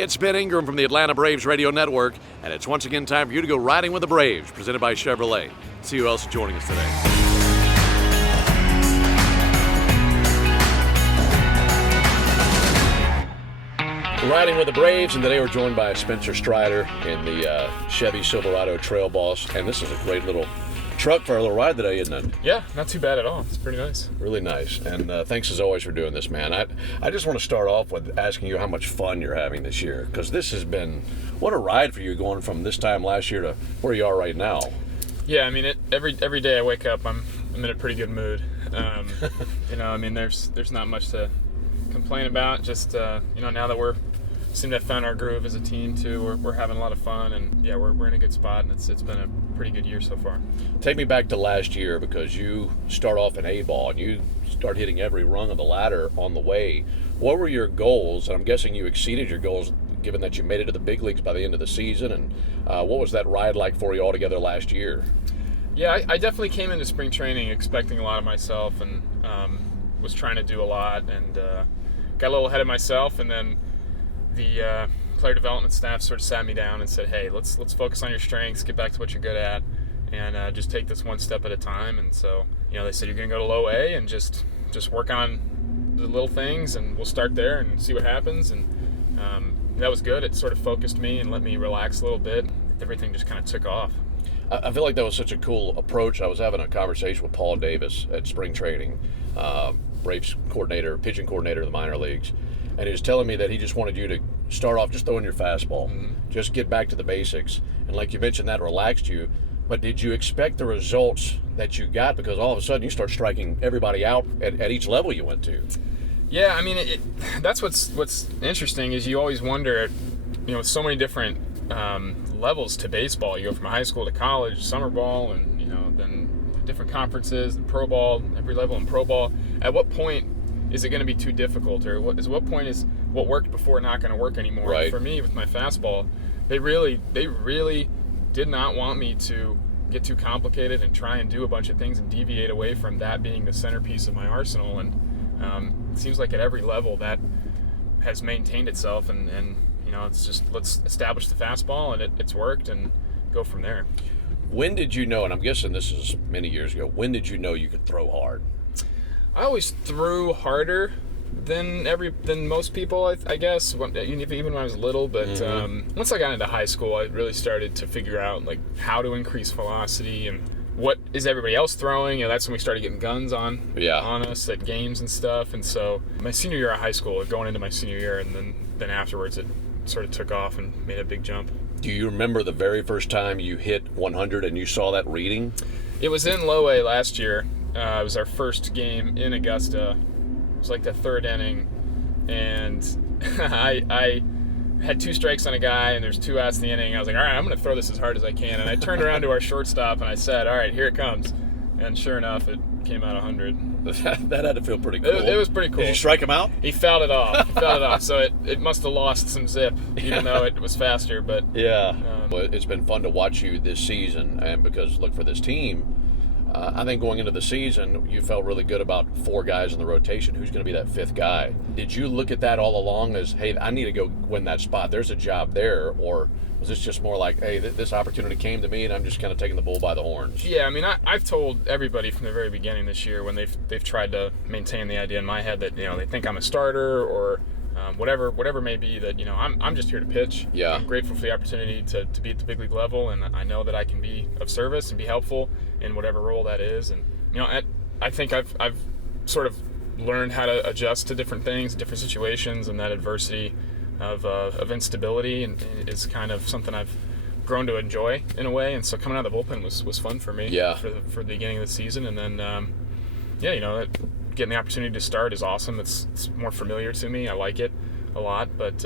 Hey, it's Ben Ingram from the Atlanta Braves Radio Network, and it's once again time for you to go riding with the Braves, presented by Chevrolet. See who else is joining us today. Riding with the Braves, and today we're joined by Spencer Strider in the Chevy Silverado Trail Boss, and this is a great little truck for our little ride today, isn't it? Yeah, not too bad at all. It's pretty nice. Really nice, and thanks as always for doing this, man. I just want to start off with asking you how much fun you're having this year, because this has been, what a ride for you going from this time last year to where you are right now. Yeah, I mean, every day I wake up, I'm in a pretty good mood. There's not much to complain about. Just now that we seem to have found our groove as a team too, we're having a lot of fun, and yeah, we're in a good spot, and it's been a pretty good year so far. Take me back to last year, because you start off in A-ball and you start hitting every rung of the ladder on the way. What were your goals? And I'm guessing you exceeded your goals, given that you made it to the big leagues by the end of the season. And what was that ride like for you altogether last year? Yeah, I definitely came into spring training expecting a lot of myself, and was trying to do a lot, and got a little ahead of myself, and then the player development staff sort of sat me down and said, hey, let's focus on your strengths, get back to what you're good at, and just take this one step at a time. And so, they said, you're going to go to low A and just work on the little things, and we'll start there and see what happens. And that was good. It sort of focused me and let me relax a little bit. Everything just kind of took off. I feel like that was such a cool approach. I was having a conversation with Paul Davis at spring training, Braves pitching coordinator of the minor leagues. And he was telling me that he just wanted you to start off just throwing your fastball, just get back to the basics. And like you mentioned, that relaxed you. But did you expect the results that you got? Because all of a sudden you start striking everybody out at each level you went to. Yeah, I mean, that's what's interesting is you always wonder, with so many different levels to baseball. You go from high school to college, summer ball, and then different conferences, pro ball, every level in pro ball. At what point is it going to be too difficult, or what point is what worked before not going to work anymore? Right. For me, with my fastball, they really did not want me to get too complicated and try and do a bunch of things and deviate away from that being the centerpiece of my arsenal. And it seems like at every level that has maintained itself, and it's just, let's establish the fastball, and it's worked, and go from there. When did you know, and I'm guessing this is many years ago, when did you know you could throw hard? I always threw harder than most people, I guess, even when I was little. But once I got into high school, I really started to figure out how to increase velocity and what is everybody else throwing. That's when we started getting guns on us at games and stuff. And so my senior year of high school, going into my senior year, and then afterwards it sort of took off and made a big jump. Do you remember the very first time you hit 100 and you saw that reading? It was in low A last year. It was our first game in Augusta. It was like the third inning, and I had 2 strikes on a guy, and there's 2 outs in the inning. I was like, all right, I'm going to throw this as hard as I can. And I turned around to our shortstop, and I said, all right, here it comes. And sure enough, it came out 100. That had to feel pretty cool. It was pretty cool. Did you strike him out? He fouled it off. So it must have lost some zip, even though it was faster. But yeah. Well, it's been fun to watch you this season, and because, look, for this team, I think going into the season, you felt really good about 4 guys in the rotation. Who's going to be that 5th guy? Did you look at that all along as, hey, I need to go win that spot, there's a job there? Or was this just more like, hey, this opportunity came to me and I'm just kind of taking the bull by the horns? Yeah, I mean, I've told everybody from the very beginning this year, when they've tried to maintain the idea in my head that, they think I'm a starter or whatever may be, that, I'm just here to pitch. Yeah. I'm grateful for the opportunity to be at the big league level, and I know that I can be of service and be helpful in whatever role that is. And, I think I've sort of learned how to adjust to different things, different situations, and that adversity of instability and is kind of something I've grown to enjoy in a way. And so coming out of the bullpen was fun for me. Yeah. For the beginning of the season. And then, getting the opportunity to start is awesome. It's more familiar to me. I like it a lot. But,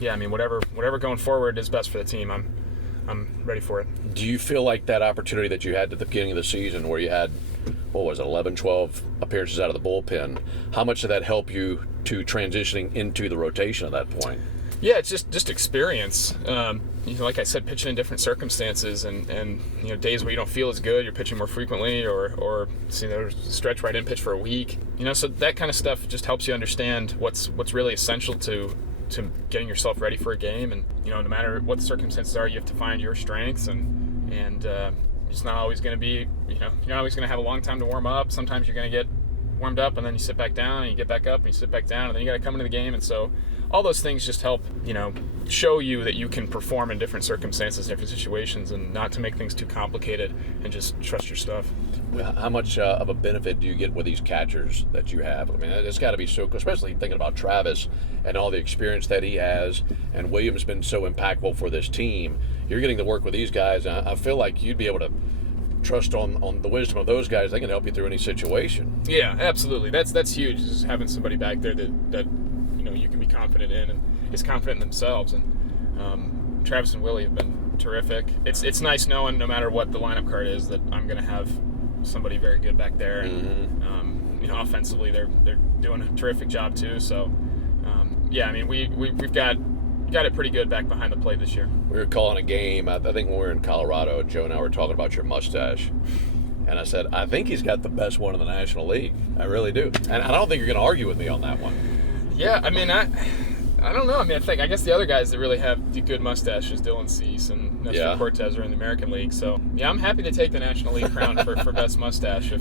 whatever going forward is best for the team, I'm ready for it. Do you feel like that opportunity that you had at the beginning of the season, where you had, 11, 12 appearances out of the bullpen, how much did that help you to transitioning into the rotation at that point? Yeah, it's just experience. Like I said, pitching in different circumstances, and days where you don't feel as good, you're pitching more frequently, or stretch right in, pitch for a week. So that kind of stuff just helps you understand what's really essential to to getting yourself ready for a game. And no matter what the circumstances are, you have to find your strengths, and it's not always going to be, you're not always going to have a long time to warm up. Sometimes you're going to get warmed up and then you sit back down, and you get back up and you sit back down, and then you got to come into the game. And so all those things just help, show you that you can perform in different circumstances, different situations, and not to make things too complicated, and just trust your stuff. How much of a benefit do you get with these catchers that you have? I mean, it's got to be so cool, especially thinking about Travis and all the experience that he has, and William's been so impactful for this team. You're getting to work with these guys, and I feel like you'd be able to trust on the wisdom of those guys. They can help you through any situation. Yeah, absolutely. That's huge, just having somebody back there that you can be confident in and is confident in themselves. And Travis and Willie have been terrific. It's nice knowing no matter what the lineup card is that I'm going to have somebody very good back there. And offensively they're doing a terrific job too. So we've got it pretty good back behind the plate this year. We were calling a game, I think when we were in Colorado, Joe and I were talking about your mustache. And I said, I think he's got the best one in the National League. I really do. And I don't think you're going to argue with me on that one. Yeah, I mean, I don't know. I mean, I guess the other guys that really have the good mustaches, Dylan Cease and Nestor Cortez, are in the American League. So, yeah, I'm happy to take the National League crown for best mustache if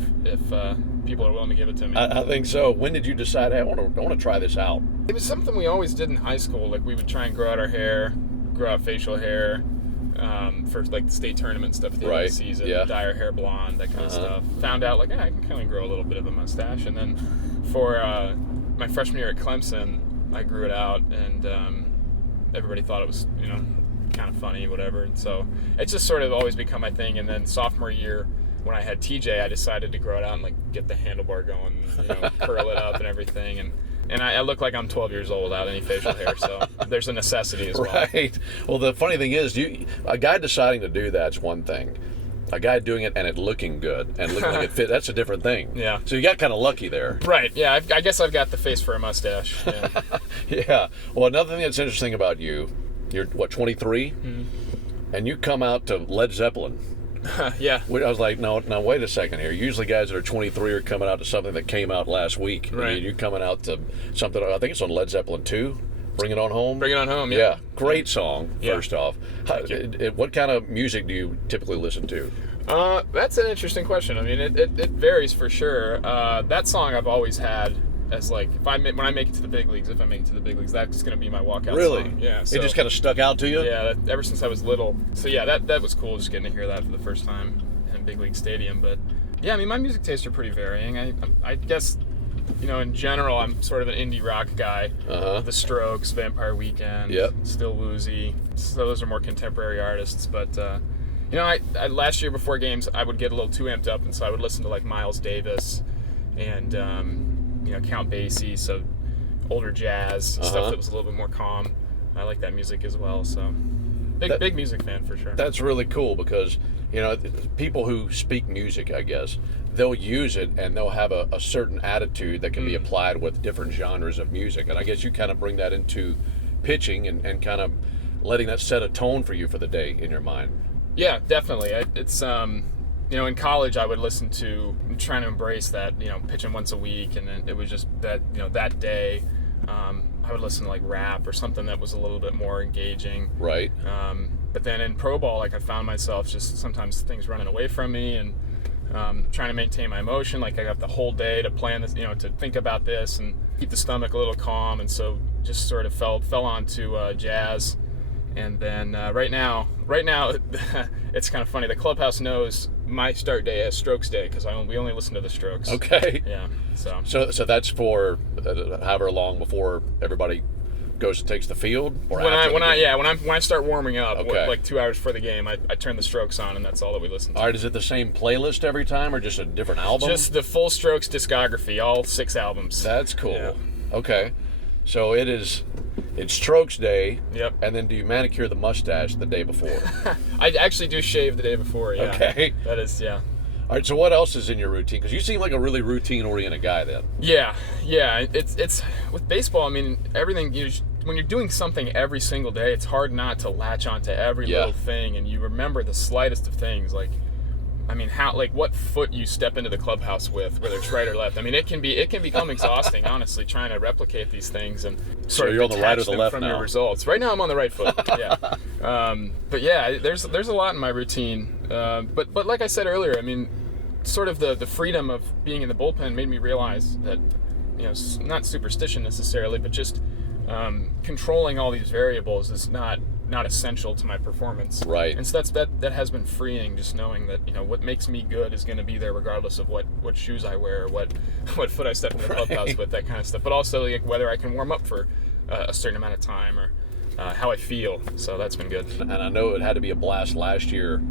people are willing to give it to me. I think so. When did you decide, hey, I want to try this out? It was something we always did in high school. Like, we would try and grow out our hair, grow out facial hair for, like, the state tournament stuff at the end of the season, dye our hair blonde, that kind of stuff. Found out, like, I can kind of grow a little bit of a mustache. And then for my freshman year at Clemson, I grew it out, and everybody thought it was, kind of funny, whatever. And so it's just sort of always become my thing. And then sophomore year, when I had TJ, I decided to grow it out and, like, get the handlebar going, curl it up and everything. And I look like I'm 12 years old without any facial hair, so there's a necessity as well. Right. Well, the funny thing is, a guy deciding to do that's one thing. A guy doing it and it looking good and looking like it fit, that's a different thing. Yeah. So you got kind of lucky there. Right. Yeah, I guess I've got the face for a mustache. Yeah. Yeah. Well, another thing that's interesting about you're, 23? Mm-hmm. And you come out to Led Zeppelin. Yeah. I was like, no, wait a second here. Usually guys that are 23 are coming out to something that came out last week. Right. You're coming out to something, I think it's on Led Zeppelin 2. Bring It On Home? Bring It On Home, yeah. Yeah, great song, first off. What kind of music do you typically listen to? That's an interesting question. I mean, it varies for sure. That song I've always had as, like, when I make it to the big leagues, that's going to be my walkout song. Yeah. So, it just kind of stuck out to you? Yeah, ever since I was little. So, yeah, that was cool, just getting to hear that for the first time in a big league stadium. But, yeah, I mean, my music tastes are pretty varying. I guess, in general, I'm sort of an indie rock guy. The Strokes, Vampire Weekend, Still Woozy. So those are more contemporary artists. But, I last year before games, I would get a little too amped up, and so I would listen to, like, Miles Davis and, Count Basie, so older jazz, stuff that was a little bit more calm. I like that music as well, so big music fan for sure. That's really cool because, people who speak music, I guess, they'll use it and they'll have a certain attitude that can be applied with different genres of music. And I guess you kind of bring that into pitching and kind of letting that set a tone for you for the day in your mind. Yeah, definitely. It's, in college I would listen to, trying to embrace that, pitching once a week, and then it was just that, that day, I would listen to, like, rap or something that was a little bit more engaging. Right. But then in pro ball, like, I found myself just sometimes things running away from me, and trying to maintain my emotion. Like, I got the whole day to plan this, to think about this and keep the stomach a little calm. And so just sort of fell onto jazz. And then right now, it's kind of funny. The clubhouse knows my start day as Strokes Day because we only listen to the Strokes. Okay. Yeah. So that's for however long before everybody goes and takes the field, or when I start warming up, like 2 hours before the game, I turn the Strokes on, and that's all that we listen to. All right. Is it the same playlist every time, or just a different album? Just the full Strokes discography, all 6 albums. That's cool. Yeah. Okay. So it's Strokes Day. Yep. And then do you manicure the mustache the day before? I actually do shave the day before, yeah. Okay. That is, yeah. All right, so what else is in your routine? Because you seem like a really routine-oriented guy then. Yeah. It's with baseball, I mean, everything, when you're doing something every single day, it's hard not to latch onto every little thing, and you remember the slightest of things. Like, I mean, what foot you step into the clubhouse with, whether it's right or left. I mean, it can become exhausting, honestly, trying to replicate these things and sort of you're on the right or the detach them left from now? your results. Right now, I'm on the right foot. Yeah, but yeah, there's a lot in my routine. But like I said earlier, I mean, sort of the freedom of being in the bullpen made me realize that, not superstition necessarily, but just controlling all these variables is not essential to my performance. Right. And so that has been freeing, just knowing that what makes me good is going to be there regardless of what shoes I wear, or what foot I step in the clubhouse with, that kind of stuff. But also like whether I can warm up for a certain amount of time, or how I feel. So that's been good. And I know it had to be a blast last year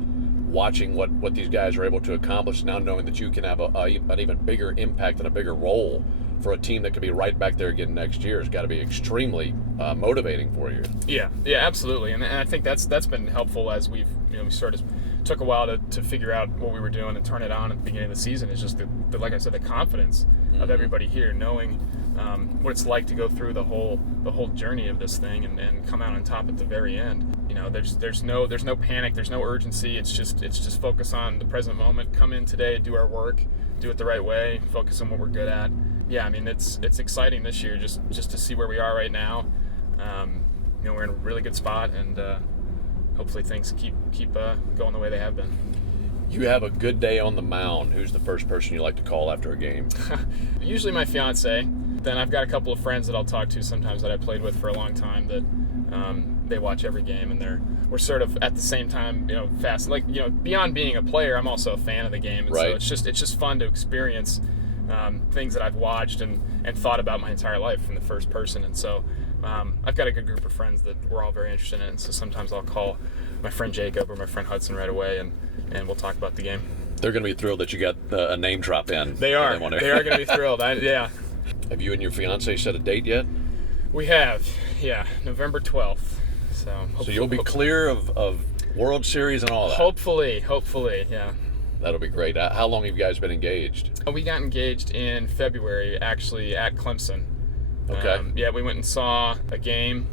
watching what these guys are able to accomplish, now knowing that you can have an even bigger impact and a bigger role for a team that could be right back there again next year. Has got to be extremely motivating for you. Yeah, absolutely. And I think that's been helpful as we sort of took a while to figure out what we were doing and turn it on at the beginning of the season. Is just the like I said, the confidence of everybody here, knowing what it's like to go through the whole journey of this thing and come out on top at the very end. There's no panic, there's no urgency. It's just focus on the present moment. Come in today, do our work, do it the right way, focus on what we're good at. Yeah, I mean, it's exciting this year just to see where we are right now. We're in a really good spot, and hopefully things keep going the way they have been. You have a good day on the mound. Who's the first person you like to call after a game? Usually my fiance. Then I've got a couple of friends that I'll talk to sometimes that I played with for a long time that they watch every game, and we're sort of at the same time, fast. Like, beyond being a player, I'm also a fan of the game, and right. So it's just fun to experience things that I've watched and thought about my entire life from the first person. And so I've got a good group of friends that we're all very interested in. And so sometimes I'll call my friend Jacob or my friend Hudson right away, and we'll talk about the game. They're going to be thrilled that you got a name drop in. They are. They are going to be thrilled. Yeah. Have you and your fiance set a date yet? We have. Yeah, November 12th. So you'll be clear of World Series and all that? Hopefully, yeah. That'll be great. How long have you guys been engaged? We got engaged in February, actually, at Clemson. Okay. We went and saw a game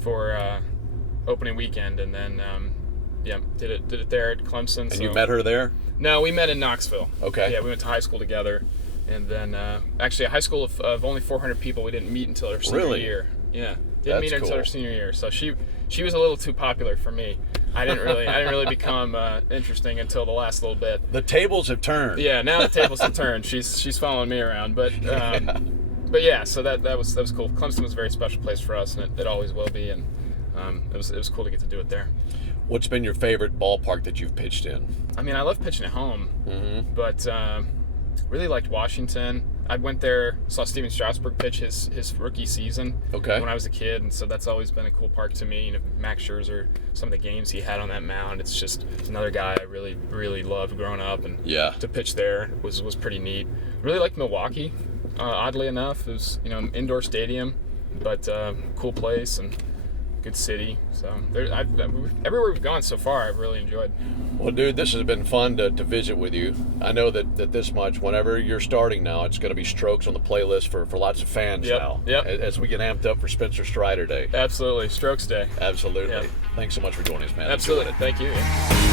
for opening weekend, and then did it there at Clemson. And you met her there? No, we met in Knoxville. Okay. Yeah, we went to high school together, and then actually a high school of only 400 people. We didn't meet until our senior year. Yeah, didn't meet her until her senior year. So she was a little too popular for me. I didn't really become interesting until the last little bit. The tables have turned. Yeah, now the tables have turned. She's following me around, but yeah. So that was cool. Clemson was a very special place for us, and it always will be. And it was cool to get to do it there. What's been your favorite ballpark that you've pitched in? I mean, I love pitching at home, but really liked Washington. I went there, saw Steven Strasburg pitch his rookie season when I was a kid, and so that's always been a cool park to me. Max Scherzer, some of the games he had on that mound, it's just another guy I really, really loved growing up, and to pitch there was pretty neat. Really liked Milwaukee, oddly enough. It was indoor stadium, but cool place and good city. So everywhere we've gone so far, I've really enjoyed. Well, dude, this has been fun to visit with you. I know that this much, whenever you're starting now, it's going to be Strokes on the playlist for lots of fans now. Yep. As we get amped up for Spencer Strider Day. Absolutely. Strokes Day. Absolutely. Yep. Thanks so much for joining us, man. Absolutely. Thank you.